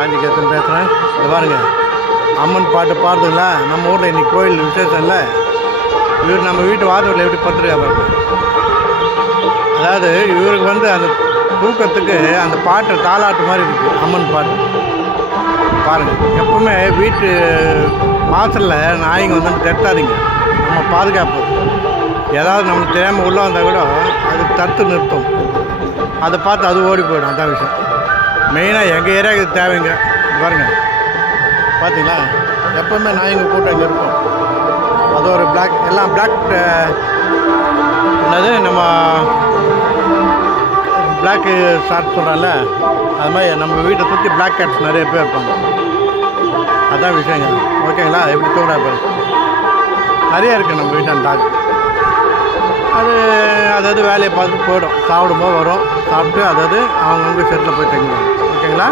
காஞ்சிகேத்தன் பேசுகிறேன். இது பாருங்க, அம்மன் பாட்டு பாடுதுங்களா? நம்ம ஊரில் இன்றைக்கி கோயில் விசேஷம் இல்லை. இவர் நம்ம வீட்டு வாசலில் எப்படி படுத்துருக்கா பாருங்க. அதாவது இவருக்கு வந்து அந்த தூக்கத்துக்கு அந்த பாட்டு தாலாட்டு மாதிரி இருக்குது. அம்மன் பாட்டு பாருங்கள். எப்பவுமே வீட்டு வாசலில் நாய்ங்க வந்து தட்டாதீங்க. நம்ம பாதுகாப்பு ஏதாவது நம்மளுக்கு தெரியாமல் உள்ளே வந்தால் கூட அது தடுத்து நிறுத்தும். அதை பார்த்து அது ஓடி போயிடும். அதான் விஷயம். மெயினாக எங்கள் ஏரியாவுக்கு இது தேவைங்க. பாருங்கள், பார்த்தீங்களா? எப்போவுமே நாய்ங்க கூட்டம் இங்கே இருக்கும். அது ஒரு பிளாக், எல்லாம் பிளாக் என்னது நம்ம பிளாக்கு ஷார்ட் சொல்கிறேன்ல, அது மாதிரி நம்ம வீட்டை சுற்றி பிளாக் கேட்ஸ் நிறைய பேர் இருப்பாங்க. அதான் விஷயங்க. ஓகேங்களா? எப்படி தூங்குறா பாரு. நிறைய இருக்குது நம்ம வீட்டான டாக். அதாவது வேலையை பார்த்துட்டு போயிடும். சாப்பிடும்போது வரும், சாப்பிட்டு அதாவது அவங்கவுங்க செட்டில் போய் தங்கிடுவாங்க. ஓகேங்களா?